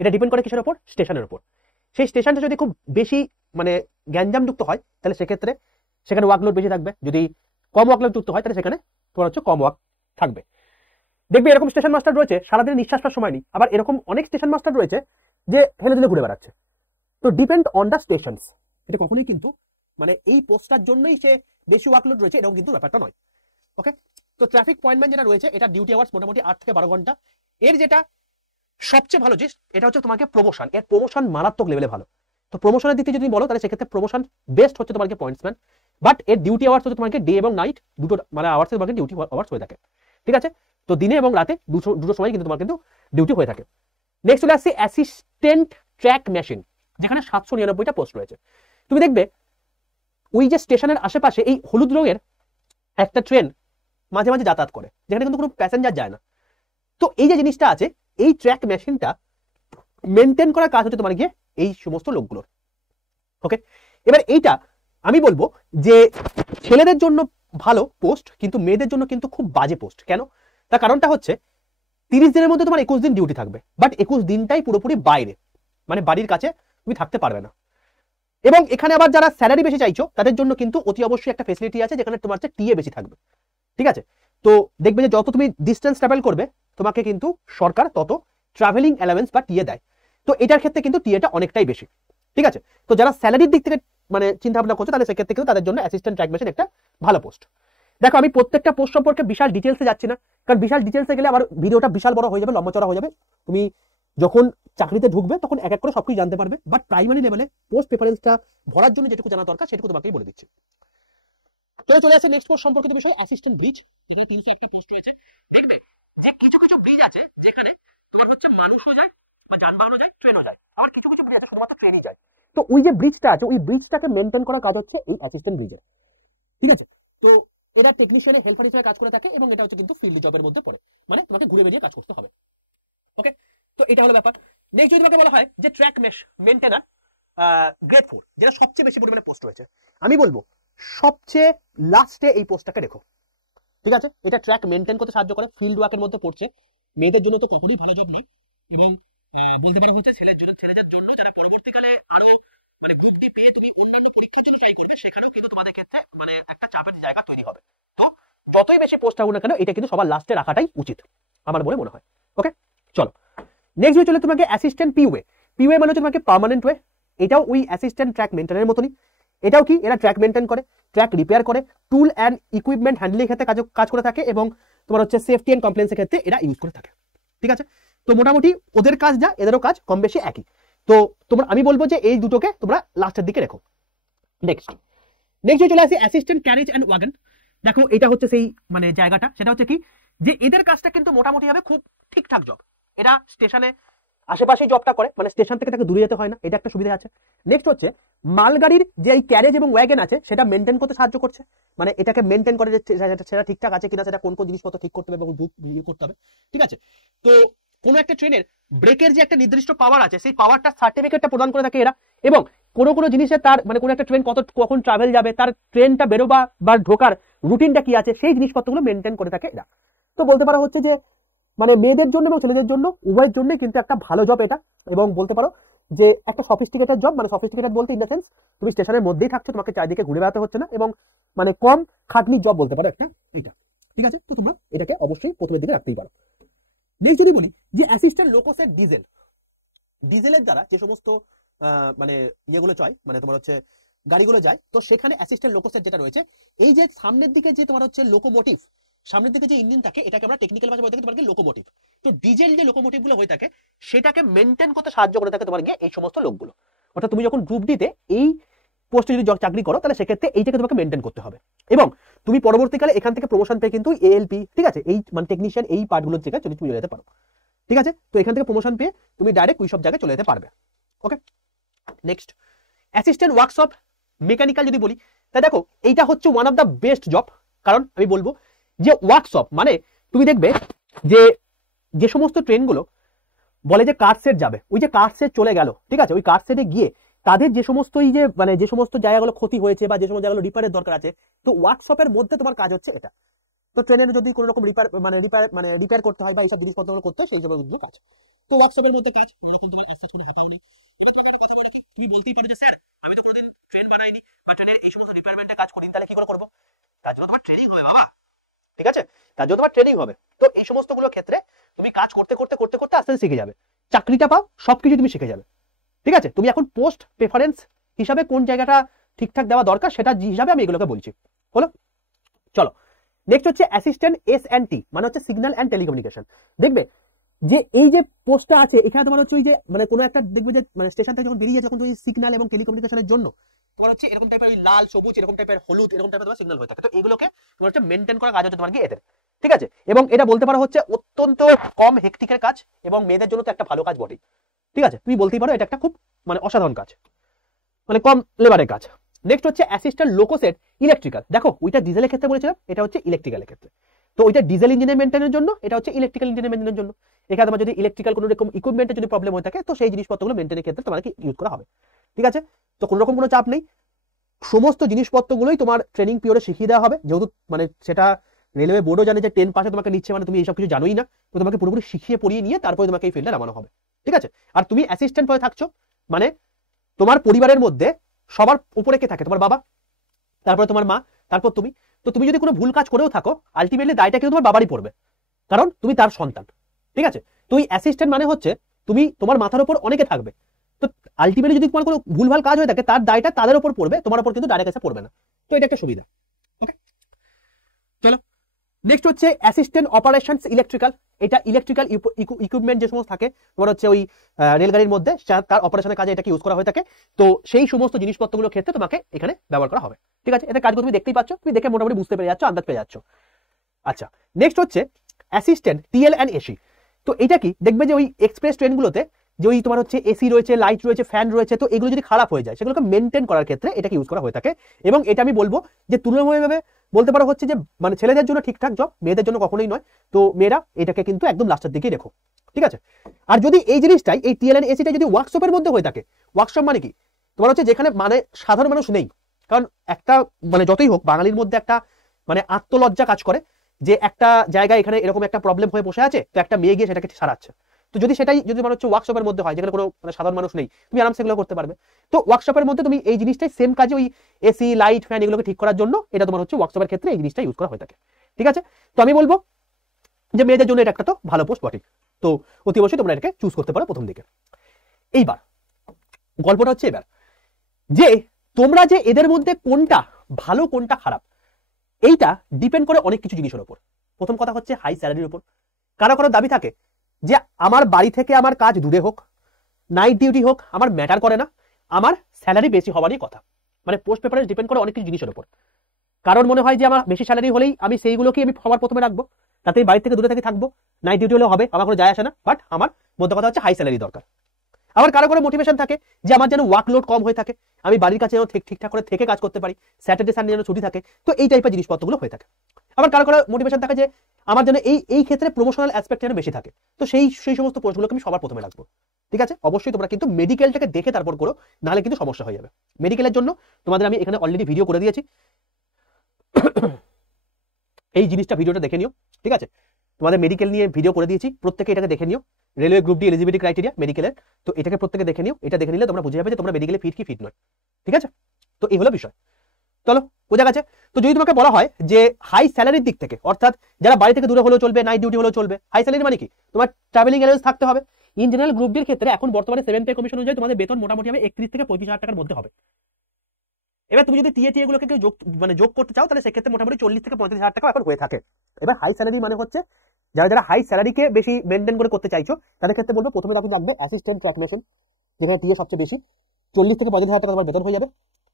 এটা ডিপেন্ড করে কিসের উপর, স্টেশনের উপর। সেই স্টেশনটা যদি খুব বেশি মানে গ্যাঞ্জামযুক্ত হয়, তাহলে সেক্ষেত্রে সেখানে ওয়ার্কলোড বেশি থাকবে। যদি কম ওয়ার্কলোড যুক্ত হয়, তাহলে সেখানে তোমার হচ্ছে কম ওয়ার্ক থাকবে। দেখবে এরকম স্টেশন মাস্টার রয়েছে সারাদিন নিঃশ্বাস নেওয়ার সময় নেই, আবার এরকম অনেক স্টেশন মাস্টার রয়েছে যে হেলে দিলে ঘুরে বেড়াচ্ছে। তো ডিপেন্ড অন দ্য স্টেশনস, এটা কখনোই কিন্তু মানে এই পোস্টটার জন্যই সে বেশি ওয়ার্কলোড রয়েছে এরকম কিন্তু ব্যাপারটা নয়। ওকে, তো ট্রাফিক পয়েন্টম্যান যেটা রয়েছে, এটা ডিউটি আওয়ার্স মোটামুটি 8 থেকে 12 ঘন্টা। এর যেটা সবচেয়ে ভালো জিনিস, এটা হচ্ছে তোমাকে প্রমোশন, এর প্রমোশন মারাত্মক লেভেলে ভালো। তো প্রমোশনের দিক থেকে যদি বলো, তাহলে সেক্ষেত্রে প্রমোশন বেস্ট হচ্ছে তোমাকে পয়েন্টসম্যান। বাট এর ডিউটি আওয়ার্স হচ্ছে তোমাকে ডে এবং নাইট দুটো মানে আওয়ার্সের তোমাকে ডিউটি আওয়ার্স হয়ে থাকে, ঠিক আছে। তো দিনে এবং রাতে দুটো সময় কিন্তু তোমার কিন্তু ডিউটি হয়ে থাকে। নেক্সট চলে আসছে অ্যাসিস্ট্যান্ট ট্র্যাক মেশিন, যেখানে 799টা পোস্ট রয়েছে। তুমি দেখবে ওই যে স্টেশনের আশেপাশে এই হলুদ রঙের একটা ট্রেন মাঝে মাঝে যাতায়াত করে, যেখানে কিন্তু কোনো প্যাসেঞ্জার যায় না। তো এই যে জিনিসটা আছে, এই ট্র্যাক মেশিনটা মেনটেন করার কাজ হচ্ছে তোমার গিয়ে এই সমস্ত লোকগুলোর। ওকে, এবার এইটা আমি বলবো যে ছেলেদের জন্য ভালো পোস্ট, কিন্তু মেয়েদের জন্য কিন্তু খুব বাজে পোস্ট। কেন, তার কারণটা হচ্ছে 30 দিনের মধ্যে তোমার 21 দিন ডিউটি থাকবে, বাট 21 দিনটাই পুরোপুরি বাইরে, মানে বাড়ির কাছে তুমি থাকতে পারবে না। এবং এখানে আবার যারা স্যালারি বেশি চাইছো, তাদের জন্য কিন্তু অতি অবশ্যই একটা ফেসিলিটি আছে, যেখানে তোমার টিএ বেশি থাকবে, ঠিক আছে। তো দেখবে যে যত তুমি ডিস্টেন্স ট্রাভেল করবে, তোমাকে কিন্তু সরকার তত ট্রাভেলিং অ্যালাউয়েন্স বা টিএ দেয়। তো এটার ক্ষেত্রে কিন্তু টিএটা অনেকটাই বেশি, ঠিক আছে। তো যারা স্যালারির দিক থেকে মানে চিন্তা ভাবনা করছো, তাহলে সেক্ষেত্রে কিন্তু তাদের জন্য অ্যাসিস্ট্যান্ট ট্র্যাক মেশিন একটা ভালো পোস্ট। দেখো আমি প্রত্যেকটা পোস্ট সম্পর্কে বিশাল ডিটেলসে যাচ্ছি না, কারণ বিশাল ডিটেলসে গেলে আবার ভিডিওটা বিশাল বড় হয়ে যাবে, লম্বা চড়া হয়ে যাবে। তুমি যখন চাকরিতে ঢুকবে তখন এক এক করে সবকিছু জানতে পারবে, বাট প্রাইমারি লেভেলে পোস্ট প্রেফারেন্সটা ভরার জন্য যেটুকু জানা দরকার সেটুকু তোমাকেই বলে দিচ্ছি। চলে আসে নেক্সট পোস্ট সম্পর্কিত বিষয়, অ্যাসিস্ট্যান্ট ব্রিজ, যেখানে 301টা পোস্ট রয়েছে। দেখবে যে কিছু কিছু ব্রিজ আছে যেখানে তোমার হচ্ছে মানুষও যায় বা যানবাহনও যায়, ট্রেনও যায়, আবার কিছু কিছু ব্রিজ আছে শুধুমাত্র ট্রেনই যায়। তো ওই যে ব্রিজটা আছে, ওই ব্রিজটাকে মেনটেন করার কাজ হচ্ছে এই অ্যাসিস্ট্যান্ট ব্রিজের, ঠিক আছে। তো এটা টেকনিশিয়ানের হেল্পার হিসেবে কাজ করে থাকে, এবং এটা হচ্ছে কিন্তু ফিল্ড জবের মধ্যে পড়ে, মানে তোমাকে ঘুরে বেরিয়ে কাজ করতে হবে। ওকে, তো এটা হলো ব্যাপার। নেক্সট যদি তোমাকে বলা হয় যে ট্র্যাক মেশিন মেইনটেনার, গ্রেড 4, যেটা সবচেয়ে বেশি পরিমাণে পোস্ট হয়েছে। আমি বলবো সবচেয়ে লাস্টে এই পোস্টটাকে রেখো, ঠিক আছে? এটা ট্র্যাক মেনটেন করতে সাহায্য করে, ফিল্ড ওয়ার্কের মধ্যে পড়ছে, মেয়েদের জন্য তো কখনোই ভালো জব নয়, এবং বলতে পারো হচ্ছে ছেলেদের জন্য যারা পরবর্তীকালে আরো মানে গ্রুপ ডি পেয়ে তুমি অন্যান্য পরীক্ষার জন্য ট্রাই করবে, সেখানেও কিন্তু তোমাদের ক্ষেত্রে মানে একটা চাপের জায়গা তৈরি হবে। তো যতই বেশি পোস্ট থাকুক না কেন, এটা কিন্তু সবার লাস্টে রাখাটাই উচিত আমার বলে মনে হয়। ওকে, চলো নেক্সট চলে তোমাকে অ্যাসিস্ট্যান্ট পিওয়ে। পিওয়ে মানে হচ্ছে তোমাকে পার্মানেন্ট ওয়ে। এটাও ওই অ্যাসিস্ট্যান্ট ট্র্যাক মেনটেনের মতনই। এটাও কি, এরা ট্র্যাক মেনটেন করে, ট্র্যাক রিপেয়ার করে, টুল অ্যান্ড ইকুইপমেন্ট হ্যান্ডলিং ক্ষেত্রে কাজ করে থাকে, এবং তোমার হচ্ছে সেফটি অ্যান্ড কমপ্লেন্সের ক্ষেত্রে এরা ইউজ করে থাকে। ঠিক আছে, তো মোটামুটি ওদের কাজ যা, এদেরও কাজ কম বেশি একই। তো তোমরা, আমি বলবো যে এই দুটোকে তোমরা লাস্টের দিকে রেখো। নেক্সট চলে আসি অ্যাসিস্ট্যান্ট ক্যারেজ অ্যান্ড ওয়াগন। দেখো এটা হচ্ছে সেই মানে জায়গাটা, সেটা হচ্ছে কি যে এদের কাজটা কিন্তু মোটামুটি হবে খুব ঠিকঠাক জব। এরা স্টেশনে আশেপাশেই জবটা করে, মানে স্টেশন থেকে তাকে দূরে যেতে হয় না, এটা একটা সুবিধা আছে। নেক্সট হচ্ছে মালগাড়ির যে এই ক্যারেজ এবং ওয়াগন আছে সেটা মেনটেন করতে সাহায্য করছে, মানে এটাকে মেনটেন করে যে সেটা ঠিকঠাক আছে কিনা, সেটা কোন কোন জিনিসপত্র ঠিক করতে হবে এবং করতে হবে। ঠিক আছে, তো কোনো একটা ট্রেনের ব্রেকের যে একটা নির্দিষ্ট পাওয়ার আছে, সেই পাওয়ারটা সার্টিফিকেটটা প্রদান করে থাকে এরা, এবং কোনো জিনিসের তার মানে কোনো একটা ট্রেন কখন ট্রাভেল যাবে, তার ট্রেনটা বেরোবা বা ঢোকার রুটিনটা কি আছে, সেই জিনিসপত্রগুলো মেনটেন করে থাকে এরা। তো বলতে পারা হচ্ছে যে মানে মেয়েদের জন্য এবং ছেলেদের জন্য উভয়ের জন্য কিন্তু একটা ভালো জব এটা, এবং বলতে পারো যে একটা সফিস্টিকেটেড জব। মানে সফিস্টিকেটেড বলতে ইন দ্য সেন্স তুমি স্টেশনের মধ্যেই থাকছো, তোমাকে চারিদিকে ঘুরে বেড়াতে হচ্ছে না, এবং মানে কম খাটনি জব বলতে পারো একটা এইটা। ঠিক আছে, তো তোমরা এটাকে অবশ্যই প্রথমের দিকে রাখতেই পারো। নেক্সট যদি বলি যে অ্যাসিস্ট্যান্ট লোকোসের ডিজেলের দ্বারা যে সমস্ত মানে ইয়েগুলো চয়, মানে তোমার হচ্ছে গাড়িগুলো যায়, তো সেখানে অ্যাসিস্ট্যান্ট লোকোসেট যেটা রয়েছে, এই যে সামনের দিকে যে তোমার হচ্ছে লোকোমোটিভ, সামনের দিকে যে ইঞ্জিন থাকে, এটাকে আমরা টেকনিক্যাল ভাষায় বলতে পারি লোকোমোটিভ। তো ডিজেল যে লোকোমোটিভ গুলো হয়ে থাকে, সেটাকে মেনটেন করতে সাহায্য করে থাকে তোমার গিয়ে এই সমস্ত লোকগুলো। অর্থাৎ তুমি যখন গ্রুপ ডিতে এই পোস্টে যদি চাকরি করো, তাহলে সেক্ষেত্রে এইটাকে তোমাকে মেনটেন করতে হবে, এবং তুমি পরবর্তীকালে এখান থেকে প্রমোশন পেয়ে কিন্তু এএলপি, ঠিক আছে, এই মানে টেকনিশিয়ান এই পার্টগুলোর জায়গায় যদি তুমি যেতে পারো। ঠিক আছে, তো এখান থেকে প্রমোশন পেয়ে তুমি ডাইরেক্ট ওই সব জায়গায় চলে যেতে পারবে। ওকে, নেক্সট অ্যাসিস্ট্যান্ট ওয়ার্কশপ মেকানিক্যাল যদি বলি, তাই দেখো এইটা হচ্ছে one of the best job. কারণ আমি বলবো যে ওয়ার্কশপ মানে তুমি দেখবে যে সমস্ত ট্রেনগুলো বলে যে কার সেট যাবে, ওই যে কার সেট চলে গেল, ঠিক আছে, ওই কার সেটে গিয়ে তাদের যে সমস্ত এই যে মানে যে সমস্ত জায়গাগুলো ক্ষতি হয়েছে বা যে সমস্ত জায়গাগুলো রিপেয়ারের দরকার আছে, তো ওয়ার্কশপের মধ্যে তোমার কাজ হচ্ছে এটা। তো ট্রেনের যদি কোনো রকম রিপেয়ার করতে হয় বা এইসব জিনিসপত্রগুলো করতে হয়, সেই জন্য কিন্তু কাজ। তো ওয়ার্কশপের মধ্যে কাজ তুমি বলতেই পারো যে স্যার আমি তো কোনোদিন ট্রেন বানাইনি বা ট্রেনের এই সমস্ত রিপেয়ারমেন্টের কাজ করিনি, তাহলে কি করে করবো? তার জন্য তোমার ট্রেনিং হবে বাবা, ঠিক আছে, তার জন্য তোমার ট্রেনিং হবে। তো এই সমস্ত গুলো ক্ষেত্রে তুমি কাজ করতে করতে করতে করতে আস্তে আস্তে শিখে যাবে, চাকরিটা পাও, সবকিছু তুমি শিখে যাবে। ঠিক আছে, তুমি এখন পোস্ট প্রেফারেন্স হিসাবে কোন জায়গাটা ঠিকঠাক দেওয়া দরকার সেটা হিসাবে আমি এগুলোকে বলছি। হলো, চলো নেক্সট হচ্ছে অ্যাসিস্ট্যান্ট এস&টি, মানে হচ্ছে সিগন্যাল অ্যান্ড টেলিকমিউনিকেশন। দেখবে যে এই যে পোস্টটা আছে এখানে তোমার হচ্ছে ওই যে মানে কোনো একটা দেখবে যে মানে স্টেশন থেকে যখন বেরিয়ে যখন ওই সিগন্যাল এবং টেলিকমিউনিকেশনের জন্য তোমার হচ্ছে এরকম টাইপের ওই লাল সবুজ এরকম টাইপের হলুদ এরকম টাইপের তোমার সিগন্যাল হয়ে থাকে। তো এগুলোকে তোমার হচ্ছে মেনটেন করা কাজ হচ্ছে তোমার কি এদের। ঠিক আছে, এবং এটা বলতে পারো হচ্ছে অত্যন্ত কম হেকটিকের কাজ, এবং মেয়েদের জন্য তো একটা ভালো কাজ বটেই। ঠিক আছে, তুমি বলতেই পারো এটা একটা খুব মানে অসাধারণ কাজ, মানে কম লেবারের কাজ। নেক্সট হচ্ছে অ্যাসিস্ট্যান্ট লোকোসেট ইলেকট্রিক্যাল। দেখো ওইটা ডিজেলের ক্ষেত্রে বলেছিলাম, এটা হচ্ছে ইলেকট্রিক্যালের ক্ষেত্রে। তো ওইটা ডিজেল ইঞ্জিনের মেনটেনের জন্য, এটা হচ্ছে ইলেকট্রিক্যাল ইঞ্জিনের মেনটেনের জন্য। এখানে তোমার যদি ইলেকট্রিক্যাল কোনো রকম ইকুইপমেন্টের যদি প্রবলেম হয়ে থাকে, তো সেই জিনিসপত্রগুলো মেনটেনের ক্ষেত্রে তোমাকে ইউজ করা হবে। ঠিক আছে, তো কোনো রকম কোনো চাপ নেই, সমস্ত জিনিসপত্রগুলোই তোমার ট্রেনিং পিরিয়ডে শিখিয়ে দেওয়া হবে। যেহেতু মানে সেটা রেলওয়ে বোর্ডও জানে যে 10 পাসে তোমাকে নিচ্ছে, মানে তুমি এইসব কিছু জানোই না, তো তোমাকে পুরোপুরি শিখিয়ে পড়িয়ে নিয়ে তারপরে তোমাকে এই ফিল্ডে নামানো হবে। ঠিক আছে, আর তুমি অ্যাসিস্ট্যান্ট পদে থাকছো, মানে তোমার পরিবারের মধ্যে সবার উপরে কে থাকে? তোমার বাবা, তারপরে তোমার মা, তারপর তুমি। তো তুমি যদি কোনো ভুল কাজ করেও থাকো, আলটিমেটলি দায়টা কিন্তু তোমার বাবারই পড়বে, কারণ তুমি তার সন্তান। ঠিক আছে, তো এই অ্যাসিস্ট্যান্ট মানে হচ্ছে তুমি তোমার মাথার উপর অনেকে থাকবে, তো আলটিমেটলি যদি তোমার কোনো ভুলভাল কাজ হয়ে থাকে, তার দায়টা তাদের উপর পড়বে, তোমার উপর কিন্তু ডাইরেক্ট এসে পড়বে না। তো এটা একটা সুবিধা। ওকে, চলো নেক্সট হচ্ছে অ্যাসিস্ট্যান্ট অপারেশনস ইলেকট্রিক্যাল। এটা ইলেকট্রিক্যাল ইকুইপমেন্ট যে সমস্ত থাকে তোমার হচ্ছে ওই রেলগাড়ির মধ্যে, তার অপারেশনের কাজে এটাকে ইউজ করা হয়ে থাকে। তো সেই সমস্ত জিনিসপত্রগুলোর ক্ষেত্রে তোমাকে এখানে ব্যবহার করা হবে। ঠিক আছে, এতে কাজগুলো তুমি দেখতেই পাচ্ছ, তুমি দেখে মোটামুটি বুঝতে পেরে যাচ্ছ, আন্দাজ পেয়ে যাচ্ছ। আচ্ছা, নেক্সট হচ্ছে অ্যাসিস্ট্যান্ট টিএল অ্যান্ড এসি। তো এটা কি দেখবে যে ওই এক্সপ্রেস ট্রেনগুলোতে যে ওই তোমার হচ্ছে এসি রয়েছে, লাইট রয়েছে, ফ্যান রয়েছে, তো এগুলো যদি খারাপ হয়ে যায় সেগুলোকে মেনটেন করার ক্ষেত্রে এটাকে ইউজ করা হয়ে থাকে। এবং এটা আমি বলবো যে তুলনামূলকভাবে বলতে পারো হচ্ছে যে মানে ছেলেদের জন্য ঠিকঠাক জব, মেয়েদের জন্য কখনোই নয়। তো মেয়েরা এটাকে কিন্তু একদম লাস্টের দিকেই রেখো। ঠিক আছে, আর যদি এই জিনিসটাই এই টিএল অ্যান্ড এসিটা যদি ওয়ার্কশপের মধ্যে হয়ে থাকে, ওয়ার্কশপ মানে কি তোমার হচ্ছে যেখানে মানে সাধারণ মানুষ নেই, কারণ একটা মানে যতই হোক বাঙালির মধ্যে একটা মানে আত্মলজ্জা কাজ করে যে একটা জায়গায় এখানে এরকম একটা প্রবলেম হয়ে বসে আছে, তো একটা মেয়ে গিয়ে সেটাকে সারাচ্ছে। তো যদি সেটাই যদি তোমার হচ্ছে ওয়ার্কশপের মধ্যে হয় যেখানে কোনো মানে সাধারণ মানুষ নেই, তুমি আরামসে এগুলো করতে পারবে। তো ওয়ার্কশপের মধ্যে তুমি এই জিনিসটাই সেম কাজে ওই এসি লাইট ফ্যান এগুলোকে ঠিক করার জন্য এটা তোমার হচ্ছে ওয়ার্কশপের ক্ষেত্রে এই জিনিসটা ইউজ করা হয়ে থাকে। ঠিক আছে, তো আমি বলবো যে মেয়েদের জন্য এটা একটা তো ভালো পোস্ট বটে, তো অতি অবশ্যই তোমরা এটাকে চুজ করতে পারো প্রথম দিকে। এইবার গল্পটা হচ্ছে এবার যে তোমরা যে এদের মধ্যে কোনটা ভালো কোনটা খারাপ এইটা ডিপেন্ড করে অনেক কিছু জিনিসের উপর। প্রথম কথা হচ্ছে হাই স্যালারির উপর। কারো কারো দাবি থাকে যে আমার বাড়ি থেকে আমার কাজ দূরে হোক, নাইট ডিউটি হোক, আমার ম্যাটার করে না, আমার স্যালারি বেশি হওয়ারই কথা। মানে পোস্ট প্রেফারেন্স ডিপেন্ড করে অনেক কিছু জিনিসের উপর। কারণ মনে হয় যে আমার বেশি স্যালারি হলেই আমি সেইগুলোকে আমি সবার প্রথমে রাখবো, তাতে বাড়ি থেকে দূরে থেকে থাকবো, নাইট ডিউটি হলেও হবে, আমার কোনো যায় আসে না, বাট আমার মধ্যে কথা হচ্ছে হাই স্যালারি দরকার। আবার কারো কারো মোটিভেশন থাকে যে আমার যেন ওয়ার্কলোড কম হয়ে থাকে, আমি বাড়ির কাছে যেন ঠিকঠাক করে থেকে কাজ করতে পারি, স্যাটারডে সানডে যেন ছুটি থাকে, তো এই টাইপের জিনিসপত্রগুলো হয়ে থাকে। আবার কারো কারো মোটিভেশন থাকে যে আমার যেন এই ক্ষেত্রে প্রমোশনাল অ্যাসপেক্ট যেন বেশি থাকে, তো সেই সমস্ত পোস্টগুলোকে আমি সবার প্রথমে রাখবো। ঠিক আছে, অবশ্যই তোমরা কিন্তু মেডিকেলটাকে দেখে তারপর করো, নাহলে কিন্তু সমস্যা হয়ে যাবে। মেডিকেলের জন্য তোমাদের আমি এখানে অলরেডি ভিডিও করে দিয়েছি, এই জিনিসটা ভিডিওটা দেখে নিও। ঠিক আছে, তোমাদের মেডিকেল নিয়ে ভিডিও করে দিয়েছি, প্রত্যেকে এটাকে দেখে নিও। Railway group D eligibility criteria মেডিকেলের, তো এটাকে প্রত্যেকে দেখে নিও। এটা দেখে নিলে তোমরা বুঝে যাবে যে তোমরা মেডিকেলে ফিট কি ফিট নয়। ঠিক আছে, তো এই হলো বিষয়। চলো বোঝা গেছে। তো যদি তোমাকে বলা হয় যে হাই স্যালারির দিক থেকে, অর্থাৎ যারা বাড়ি থেকে দূরে হলেও চলবে, নাইট ডিউটি হলেও চলবে, হাই স্যালারি মানে কি তোমার ট্রাভেলিং অ্যালাউন্স থাকতে হবে। ইন জেনারেল গ্রুপ ডির ক্ষেত্রে এখন বর্তমানে 7 পে কমিশন অনুযায়ী তোমাদের বেতন মোটামুটি হবে 31 থেকে 35,000 টাকার মধ্যে হবে। এবার তুমি যদি টিএ গুলোকে কেউ যোগ করতে চাও তাহলে সেক্ষেত্রে মোটামুটি 40 থেকে 35,000 টাকা এখন হয়ে থাকে। এবার হাই স্যালারি মানে হচ্ছে যারা যারা হাই স্যালারিকে বেশি মেনটেন করে করতে চাইছো তাদের ক্ষেত্রে বলবো প্রথমে আপনি রাখবে অ্যাসিস্ট্যান্ট ট্র্যাক মেশিন, যেখানে টিএ সবচেয়ে বেশি, 40 থেকে 35,000 টাকা তোমার বেতন হয়ে যাবে।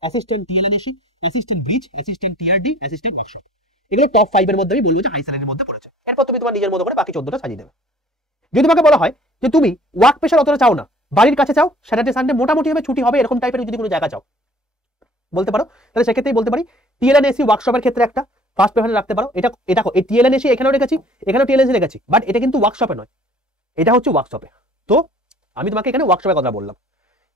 Assistant TLNAC, assistant bridge, assistant TRD, assistant workshop, এগুলো টপ 5 এর মধ্যে আমি বলবো যে হাই স্যালারির মধ্যে পড়েছে। এরপর তুমি তোমার নিজের মতো করে বাকি 14টা সাজিয়ে দেবে। যদি তোমাকে বলা হয় যে তুমি ওয়ার্ক প্রেশার অতটা চাও না, বাড়ির কাছে চাও, স্যাটারডে সানডে মোটামুটি ভাবে ছুটি হবে, এরকম টাইপের যদি কোনো জায়গা চাও বলতে পারো, তাহলে সেক্ষেত্রেই বলতে পারি টিএলএনএসি ওয়ার্কশপের ক্ষেত্রে একটা ফার্স্ট প্রেফারেন্স রাখতে পারো। এটা এই টিএলএনএসি এখানেও রেখেছি, এখানেও টিএলএনএসি রেখেছি, বাট এটা কিন্তু ওয়ার্কশপে নয়, এটা হচ্ছে ওয়ার্কশপে। তো আমি তোমাকে এখানে ওয়ার্কশপের কথা বললাম।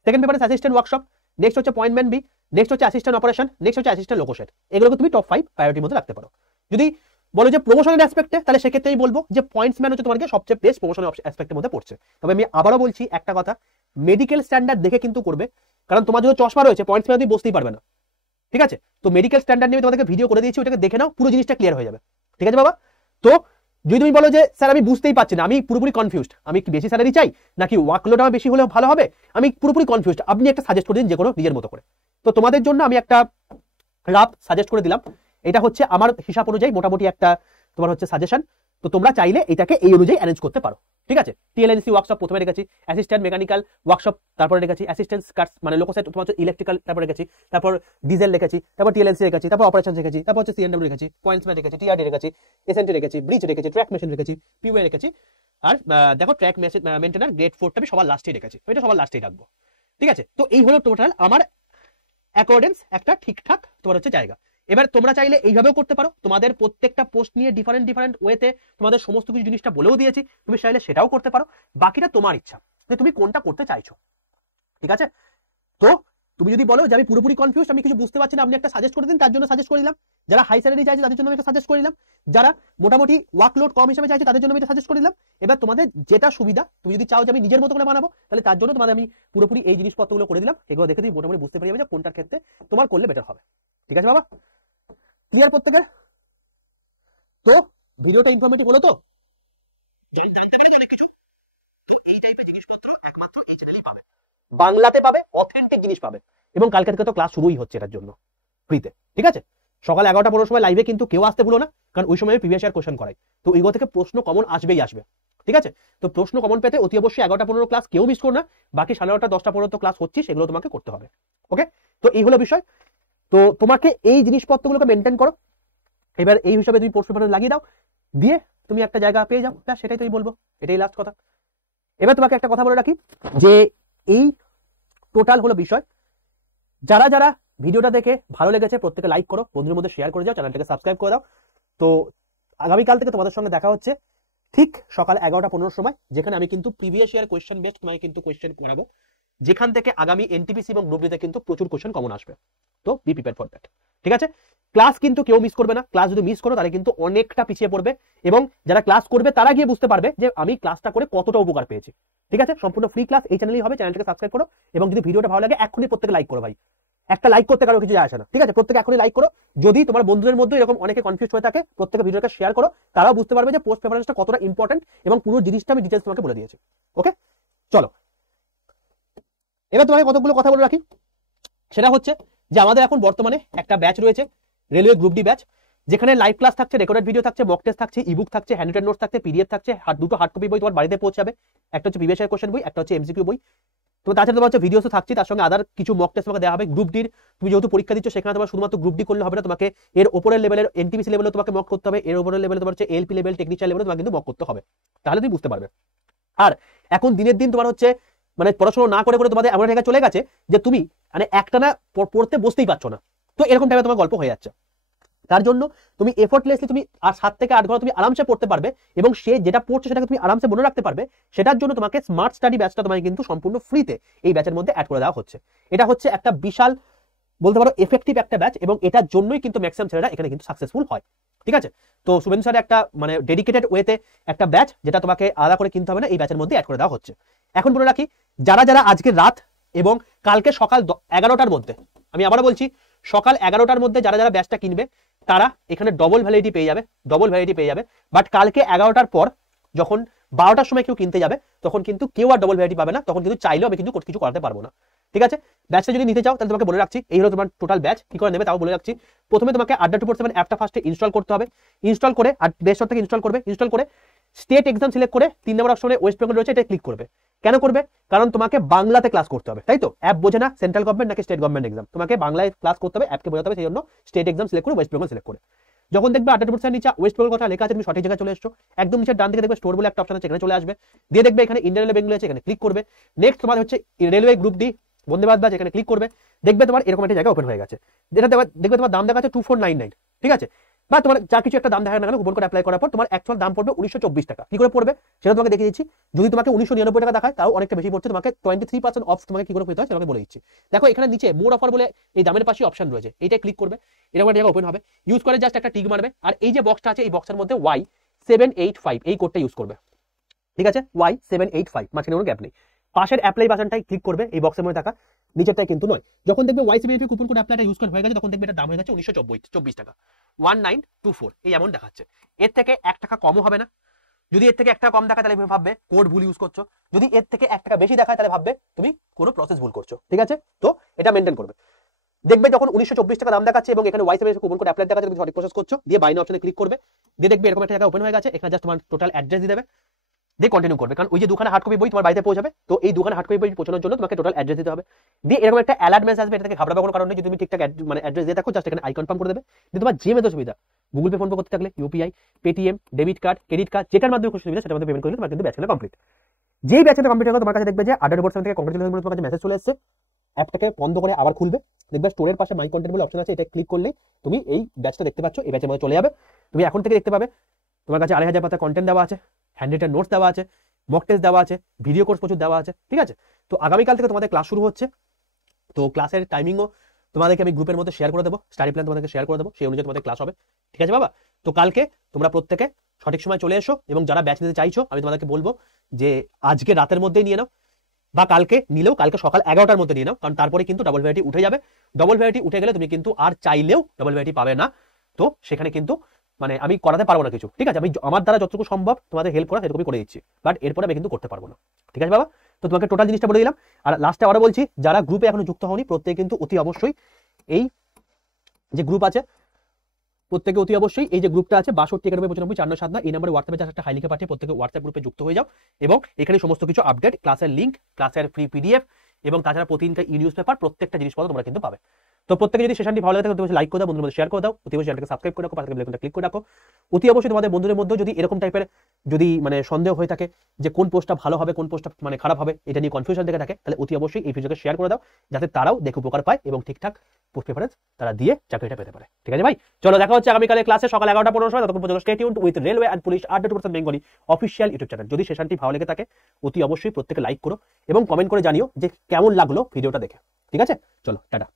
Second preference assistant workshop, next হচ্ছে পয়েন্টম্যান বি, নেক্সট হচ্ছে অ্যাসিস্ট্যান্ট অপারেশন, নেক্সট হচ্ছে অ্যাসিস্ট্যান্ট লোকোশেড। এগুলোকে তুমি টপ 5 প্রায়োরিটির মধ্যে রাখতে পারো। যদি বলো যে প্রমোশনের অ্যাসপেক্টে, তাহলে সেক্ষেত্রেই বলবো যে পয়েন্টসম্যান হচ্ছে তোমাকে সবচেয়ে বেস্ট প্রমোশনের অ্যাসপেক্টের মধ্যে পড়ছে। তবে আমি আবারও বলছি একটা কথা, মেডিকেল স্ট্যান্ডার্ড দেখে কিন্তু করবে, কারণ তোমার যদি চশমা রয়েছে পয়েন্টসম্যান তুমি বসতেই পারবে না। ঠিক আছে, তো মেডিকেল স্ট্যান্ডার্ড নিয়ে তোমাদেরকে ভিডিও করে দিয়েছি, ওটাকে দেখে নাও, পুরো জিনিসটা ক্লিয়ার হয়ে যাবে। ঠিক আছে বাবা। তো যদি তুমি বলো যে স্যার আমি বুঝতেই পারছি না, আমি পুরোপুরি কনফিউজড, আমি কি বেশি স্যালারি চাই নাকি ওয়ার্কলোড আমার বেশি হলে ভালো হবে, আমি পুরোপুরি কনফিউজড, আপনি একটা সাজেস্ট করে দিন যে কোনো নিজের মতো করে। তো তোমাদের জন্য আমি একটা রাফ সাজেস্ট করে দিলাম, এটা হচ্ছে আমার হিসাব অনুযায়ী মোটামুটি একটা তোমার হচ্ছে সাজেশন। তো তোমরা চাইলে এটাকে এই অনুযায়ী অ্যারেঞ্জ করতে পারো। ঠিক আছে, টিএলএনসি ওয়ার্কশপ প্রথমে রেখেছি, অ্যাসিস্ট্যান্ট মেকানিক্যাল ওয়ার্কশপ তারপরে রেখেছি, অ্যাসিস্ট্যান্ট কাটস মানে লোকোসাইট তোমার হচ্ছে ইলেকট্রিক্যাল তারপরে রেখেছি, তারপর ডিজেল রেখেছি, তারপর টিএলএনসি রেখেছি, তারপর অপারেশন রেখেছি, তারপর হচ্ছে সিএনডব্লিউ রেখেছি, পয়েন্টসম্যান রেখেছি, টিআরডি রেখেছি, এসএনটি রেখেছি, ব্রিজ রেখেছি, ট্র্যাক মেশিন রেখেছি, পিওএ রেখেছি, আর দেখো ট্র্যাক মেইনটেনার গ্রেড 4টা আমি সবার লাস্টেই রেখেছি, ওইটা সবার লাস্টেই রাখবো। ঠিক আছে, তো এই হলো টোটাল আমার অ্যাকর্ডেন্স একটা ঠিকঠাক তোমার হচ্ছে জায়গা। এবার তোমরা চাইলে এইভাবেও করতে পারো, তোমাদের প্রত্যেকটা পোস্ট নিয়ে ডিফারেন্ট ওয়েতে তোমাদের সমস্ত কিছু জিনিসটা বলেও দিয়েছি, তুমি চাইলে সেটাও করতে পারো, বাকিটা তোমার ইচ্ছা যে তুমি কোনটা করতে চাইছো। ঠিক আছে, তো তুমি যদি বলো যে আমি পুরোপুরি কনফিউজ, আমি কিছু বুঝতে পারছি না, আপনি একটা সাজেস্ট করে দিন, তার জন্য সাজেস্ট করে দিলাম। যারা হাই স্যালারি চাইছে তাদের জন্য আমি একটা সাজেস্ট করে দিলাম, যারা মোটামুটি ওয়ার্কলোড কম হিসেবে চাইছে তাদের জন্য আমি এটা সাজেস্ট করে দিলাম। এবার তোমাদের যেটা সুবিধা, তুমি যদি চাও যে আমি নিজের মতো করে বানাবো, তাহলে তার জন্য তোমাদের আমি পুরোপুরি এই জিনিসপত্রগুলো করে দিলাম। এগুলো দেখে তুমি মোটামুটি বুঝতে পেরে যাবে যে কোনটার ক্ষেত্রে তোমার করলে বেটার হবে। ঠিক আছে বাবা, ক্লিয়ার প্রত্যেকে? তো ভিডিওটা ইনফরমেটিভ হলো তো, জানতে পারে অনেক কিছু। তো এই টাইপের জিনিসপত্র একমাত্র এই চ্যানেলেই পাবে, বাংলাতে পাবে, অথেন্টিক জিনিস পাবে। এবং কালকে থেকে তো ক্লাস শুরুই হচ্ছে এটার জন্য ফ্রিতে। ঠিক আছে, সকাল 11টা-15 সময় লাইভে কিন্তু কেউ আসতে ভুলো না, কারণ ওই সময় প্রিভিয়াস ইয়ার কোশ্চেন করাই, তো এইগুলো থেকে প্রশ্ন কমন আসবেই আসবে। ঠিক আছে, তো প্রশ্ন কমন পেতে অতি অবশ্যই 11টা-15 ক্লাস কেউ মিস করো না, বাকি 9:30 10টা পর্যন্ত ক্লাস হচ্ছে, সেগুলো তোমাকে করতে হবে। ওকে, তো এই হলো বিষয়। তো তোমাকে এই জিনিসপত্রগুলোকে মেনটেন করো, এবার এই হিসাবে তুমি পোস্ট পেপারে লাগিয়ে দাও, দিয়ে তুমি একটা জায়গা পেয়ে যাও, সেটাই তুমি বলবো, এটাই লাস্ট কথা। এবার তোমাকে একটা কথা বলে রাখি যে এই টোটাল হলো বিষয়। যারা যারা ভিডিওটা দেখে ভালো লেগেছে প্রত্যেকে লাইক করো, বন্ধুদের মধ্যে শেয়ার করে যাও, চ্যানেলটাকে সাবস্ক্রাইব করে দাও। তো আগামীকাল থেকে তোমাদের সঙ্গে দেখা হচ্ছে ঠিক সকাল 11টা-15 সময়, যেখানে আমি কিন্তু প্রিভিয়াস ইয়ার কোয়েশ্চেন বেসড তোমায় কিন্তু কোয়েশ্চেন করাবো। যেখান থেকে আগামী এনটিপিসি এবং গ্রুপ ডিতে কিন্তু প্রচুর কোশ্চেন কমন আসবে। তো বি প্রিপেয়ার ফর দ্যাট। ঠিক আছে, ক্লাস কিন্তু কেউ মিস করবে না। ক্লাস যদি মিস করো তাহলে কিন্তু অনেকটা পিছিয়ে পড়বে, এবং যারা ক্লাস করবে তারা গিয়ে বুঝতে পারবে যে আমি ক্লাসটা করে কতটা উপকার পেয়েছি। ঠিক আছে, সম্পূর্ণ ফ্রি ক্লাস এই চ্যানেলেই হবে। চ্যানেলটাকে সাবস্ক্রাইব করো, এবং যদি ভিডিওটা ভালো লাগে এখনই প্রত্যেকে লাইক করো ভাই। একটা লাইক করতে কারো কিছু যায় আসে না। ঠিক আছে, প্রত্যেকে এখনই লাইক করো। যদি তোমার বন্ধুদের মধ্যে এরকম অনেকে কনফিউজ হয়ে থাকে, প্রত্যেকে ভিডিওটা শেয়ার করো, তারাও বুঝতে পারবে যে পোস্ট প্রিপারেশনটা কতটা ইম্পর্টেন্ট, এবং পুরো জিনিসটা আমি ডিটেইলস তোমাকে বলে দিয়েছি। ওকে, চলো এবার তোমাকে কতগুলো কথা বলে রাখি। সেটা হচ্ছে যে আমাদের এখন বর্তমানে একটা ব্যাচ রয়েছে, রেলওয়ে গ্রুপ ডি ব্যাচ, যেখানে লাইভ ক্লাস থাকছে, রেকর্ডেড ভিডিও থাকছে, মক টেস্ট থাকছে, ইবুক থাকছে, হ্যান্ডরিটেন নোটস থাকছে, পিডিএফ থাকছে, দুটো হার্ড কপি বই তোমার বাড়িতে পৌঁছাবে। একটা হচ্ছে প্রিভিয়াস ইয়ার কোশ্চেন বই, একটা হচ্ছে এমসিকিউ বই। তো তাছাড়া তোমার হচ্ছে ভিডিওসও থাকছে, তার সঙ্গে আদার কিছু মক টেস্ট তোমাকে দেওয়া হবে। গ্রুপ ডির তুমি যেহেতু পরীক্ষা দিচ্ছ, সেখানে তোমার শুধুমাত্র গ্রুপ ডি করলে হবে না, তোমাকে এর উপরের লেভেলের এনটিপিসি লেভেলে তোমাকে মক করতে হবে, এর উপরের লেভেলে তোমার হচ্ছে এলপি লেভেল, টেকনিক্যাল লেভেলে তোমাকে কিন্তু মক করতে হবে, তাহলে তুমি বুঝতে পারবে। আর এখন দিনের দিন তোমার হচ্ছে মানে পড়াশোনা না করে করে তোমাদের এমন জায়গায় চলে গেছে যে তুমি মানে একটানা পড়তে বসতেই পারছো না। তো এরকম টাইপের তোমার গল্প হয়ে যাচ্ছে। তার জন্য তুমি এফোর্টলেসলি তুমি আর 7 থেকে 8 ঘন্টা তুমি আরামসে পড়তে পারবে, এবং সে যেটা পড়ছে সেটাকে তুমি আরামসে মনে রাখতে পারবে। সেটার জন্য তোমাকে স্মার্ট স্টাডি ব্যাচটা তোমাকে কিন্তু সম্পূর্ণ ফ্রিতে এই ব্যাচের মধ্যে অ্যাড করে দেওয়া হচ্ছে। এটা হচ্ছে একটা বিশাল বলতে পারো এফেক্টিভ একটা ব্যাচ, এবং এটার জন্যই কিন্তু ম্যাক্সিমাম ছেলেরা এখানে কিন্তু সাকসেসফুল হয়। ঠিক আছে, তো শুভেন্দু স্যারের একটা মানে ডেডিকেটেড ওয়েতে একটা ব্যাচ, যেটা তোমাকে আলাদা করে কিনতে হবে না, এই ব্যাচের মধ্যে অ্যাড করে দেওয়া হচ্ছে। এখন বলে রাখি, যারা যারা আজকে রাত এবং কালকে সকাল 11টার মধ্যে, আমি আবারও বলছি সকাল 11টার মধ্যে যারা যারা ব্যাচটা কিনবে তারা এখানে ডবল ভ্যালিডিটি পেয়ে যাবে। বাট কালকে 11টার পর যখন 12টার সময় কেউ কিনতে যাবে, তখন কিন্তু কেউ আর ডবল ভ্যালিডিটি পাবে না, তখন কিন্তু চাইলেও আমি কিন্তু কিছু করাতে পারবো না। ঠিক আছে, ব্যাচটা যদি নিতে চাও তাহলে তোমাকে বলে রাখছি, এই হলো তোমার টোটাল ব্যাচ। কি করে নেবে তাও বলে রাখছি। প্রথমে তোমাকে আড্ডা 247 অ্যাপটা ফার্স্টে ইনস্টল করতে হবে। ইনস্টল করে আর প্লে স্টোর থেকে ইনস্টল করে স্টেট এক্সাম সিলেক্ট করে 3 নম্বর অপশনে ওয়েস্ট বেঙ্গল রয়েছে, এটা ক্লিক করবে। কেন করবে? কারণ তোমাকে বাংলাতে ক্লাস করতে হবে, তাই তো? অ্যাপ বোঝে না সেন্ট্রাল গভর্নমেন্ট নাকি স্টেট গভর্নমেন্ট এক্সাম, তোমাকে বাংলায় ক্লাস করতে হবে, অ্যাপকে বোঝাতে হবে। সেই জন্য স্টেট এক্সাম সিলেক্ট করে ওয়েস্ট বেঙ্গল সিলেক্ট করে যখন দেখবে আড্ডা 247 নিচে ওয়েস্ট বেঙ্গল কথা লেখা আছে, তুমি সঠিক জায়গায় চলে এসছো। একদম নিচে ডান দিকে দেখবে স্টোর বলে একটা অপশন আছে, এখানে চলে আসবে। দিয়ে দেখবে এখানে ইন্ডিয়ান রেলওয়ে বেঙ্গল আছে, এখানে ক্লিক করবে। নেক্সট তোমার হচ্ছে railway group D Vande Bharat batch, এখানে ক্লিক করবে। দেখবে তোমার এরকম একটা জায়গা ওপেন হয়ে গেছে, যেটা দেখবে তোমার দাম দেখা যাচ্ছে 2499। ঠিক আছে, বা তোমার যা কিছু একটা দাম দেখা না কেন কুপন কোড অ্যাপ্লাই করার পর তোমার অ্যাকচুয়াল দাম পড়বে 1924 টাকা। কি করে পড়বে সেটা তোমাকে দেখিয়ে দিচ্ছি। যদি তোমাকে 1999 টাকা দেখায় তাও অনেকটা বেশি পড়ছে, তোমাকে 23% অফ তোমাকে কি করে পেতে হয় সেটা বলে দিচ্ছি। দেখো এখানে নিচে মোর অফার বলে এই দামের পাশে অপশন রয়েছে, এইটা ক্লিক করবে। এরকম একটা জায়গা ওপেন হবে, ইউজ করে জাস্ট একটা টিক মারবে, আর এই যে বক্সটা আছে এই বক্সের মধ্যে Y785 এই কোডটা ইউজ করবে। ঠিক আছে, Y785 মাঝখানে কোনো গ্যাপ নেই। পাশের অ্যাপ্লাই বাটনটাই ক্লিক করবে, এই বক্সের মধ্যে থাকা, নিচেরটাই কিন্তু নয়। যখন দেখবে Y785 কুপন কোড অ্যাপ্লাইটা ইউজ করে হয়ে গেছে, তখন দেখবে এটা দাম হয়ে গেছে 1924 টাকা, 1924 এই এমন দেখাচ্ছে। এর থেকে 1 টাকা কমও হবে না। যদি এর থেকে 1 টাকা কম দেখায় তাহলে ভাববে কোড ভুল ইউজ করছো, যদি এর থেকে 1 টাকা বেশি দেখায় তাহলে ভাববে তুমি কোনো প্রসেস ভুল করছো। ঠিক আছে, তো এটা মেনটেন করবে। দেখবে যখন 1924 টাকা দাম দেখাচ্ছে এবং এখানে Y785 কুপন কোড অ্যাপ্লাই দেখাচ্ছে, তুমি সঠিক প্রসেস করছো, দিয়ে বাই নাও অপশনে ক্লিক করবে। দিয়ে দেখবে এরকম একটা জায়গা ওপেন হয়ে গেছে, এখানে জাস্ট তোমার টোটাল অ্যাড্রেস দিয়ে দেবে, দিয়ে কন্টিনিউ করবে। কারণ ওই যে দুখানা হার্ড কপি বই তোমার বাড়িতে পৌঁছাবে, তো এই দুখানা হার্ড কপি বই পৌঁছানোর জন্য তোমাকে টোটাল অ্যাড্রেস দিতে হবে। দিয়ে এরকম একটা অ্যালার্ট মেসেজ আসবে, এটা থেকে ঘাবড়াবার কোনো কারণ নেই। যদি তুমি ঠিকঠাক মানে অ্যাড্রেস দিয়ে থাকো, জাস্ট এখানে আই কনফার্ম করে দেবে। দিয়ে তোমার যে মেথড সুবিধা, গুগল পে, ফোন পে করতে থাকলে, UPI, Paytm, debit card, credit card, যেটার মাধ্যমে খুশি সুবিধা সেটার মধ্যে পেমেন্ট করলে তোমার কিন্তু ব্যাচটা কমপ্লিট। যেই ব্যাচটা কমপ্লিট হবে তোমার কাছে দেখবে যে আড্ডা 247 থেকে কংগ্রেচুলেশন বলে তোমার কাছে মেসেজ চলে এসেছে। অ্যাপটাকে বন্ধ করে আবার খুলবে, দেখবে স্টোরের পাশে মাই কন্টেন্ট বলে অপশন আছে, এটা ক্লিক করলেই তুমি এই ব্যাচটা দেখতে পাচ্ছ, এই ব্যাচের মধ্যে চলে যাবে। তুমি এখন থেকে দেখতে পাবে তোমার কাছে 2500 পাতা কন্টেন্ট দেওয়া আছে, হ্যান্ডরিটেন নোটস দেওয়া আছে, মক টেস্ট দেওয়া আছে, ভিডিও কোর্স প্রচুর দেওয়া আছে। ঠিক আছে, তো আগামীকাল থেকে তোমাদের ক্লাস শুরু হচ্ছে। তো ক্লাসের টাইমিংও তোমাদেরকে আমি গ্রুপের মধ্যে শেয়ার করে দেবো, স্টাডি প্ল্যান তোমাদেরকে শেয়ার করে দেবো, সেই অনুযায়ী তোমাদের ক্লাস হবে। ঠিক আছে বাবা, তো কালকে তোমরা প্রত্যেকে সঠিক সময় চলে এসো, এবং যারা ব্যাচ নিতে চাইছো আমি তোমাদেরকে বলবো যে আজকে রাতের মধ্যেই নিয়ে নাও, বা কালকে নিলেও কালকে সকাল 11টার মধ্যে নিয়ে নাও, কারণ তারপরে কিন্তু ডবল ভ্যালিডিটি উঠে যাবে। ডবল ভ্যালিডিটি উঠে গেলে তুমি কিন্তু আর চাইলেও ডবল ভ্যালিডিটি পাবে না। তো সেখানে কিন্তু মানে আমি করাতে পারবো না কিছু। ঠিক আছে, আমি আমার দ্বারা যতটুকু সম্ভব তোমাদের হেল্প করা সেরকমই করে দিচ্ছি, বাট এরপরে আমি কিন্তু করতে পারবো না। ঠিক আছে বাবা, তো তোমাকে টোটাল জিনিসটা বলে দিলাম। আর লাস্টে আবারও বলছি, যারা গ্রুপে এখনো যুক্ত হওনি প্রত্যেকে কিন্তু অতি অবশ্যই এই যে গ্রুপ আছে, প্রত্যেকে অতি অবশ্যই এই যে গ্রুপটা আছে 6291954979 এই নম্বরে হোয়াটসঅ্যাপে জাস্ট একটা হাই লিখে পাঠিয়ে প্রত্যেকে হোয়াটসঅ্যাপ গ্রুপে যুক্ত হয়ে যাও, এবং এখানে সমস্ত কিছু আপডেট, ক্লাসের লিঙ্ক, ক্লাসের ফ্রি পিডিএফ, এবং তাছাড়া প্রতিদিনকার নিউজ পেপার, প্রত্যেকটা জিনিসপত্র তোমরা কিন্তু পাবে। তো প্রত্যেকে যদি সেশনটি ভালো লাগে থাকে অতি অবশ্যই লাইক করে দাও, বন্ধুদের মধ্যে শেয়ার করে দাও, অতি অবশ্যই চ্যানেলকে সাবস্ক্রাইব করে রাখো, পাশে বেল আইকনটা ক্লিক করে রাখো। অতি অবশ্যই তোমাদের বন্ধুদের মধ্যে যদি এরকম টাইপের যদি মানে সন্দেহ হয়ে থাকে যে কোন পোস্টটা ভালো হবে কোন পোস্টটা মানে খারাপ হবে, এটা নিয়ে কনফিউশন থেকে থাকে, তাহলে অতি অবশ্যই এই ভিডিওকে শেয়ার করে দাও, যাতে তারাও দেখে উপকার পায় এবং ঠিকঠাক পোস্ট প্রেফারেন্স তারা দিয়ে চাকরিটা পেতে পারে। ঠিক আছে ভাই, চলো দেখা হচ্ছে আগামীকালে ক্লাসে সকাল 11:15 সময়। ততক্ষণ পর্যন্ত stay tuned with railway and police @2% Bengali official YouTube channel. যদি সেশনটি ভালো লেগে থাকে অতি অবশ্যই প্রত্যেকে লাইক করো এবং কমেন্ট করে জানিও যে কেমন লাগলো ভিডিওটা দেখে। ঠিক আছে, চলো টাটা।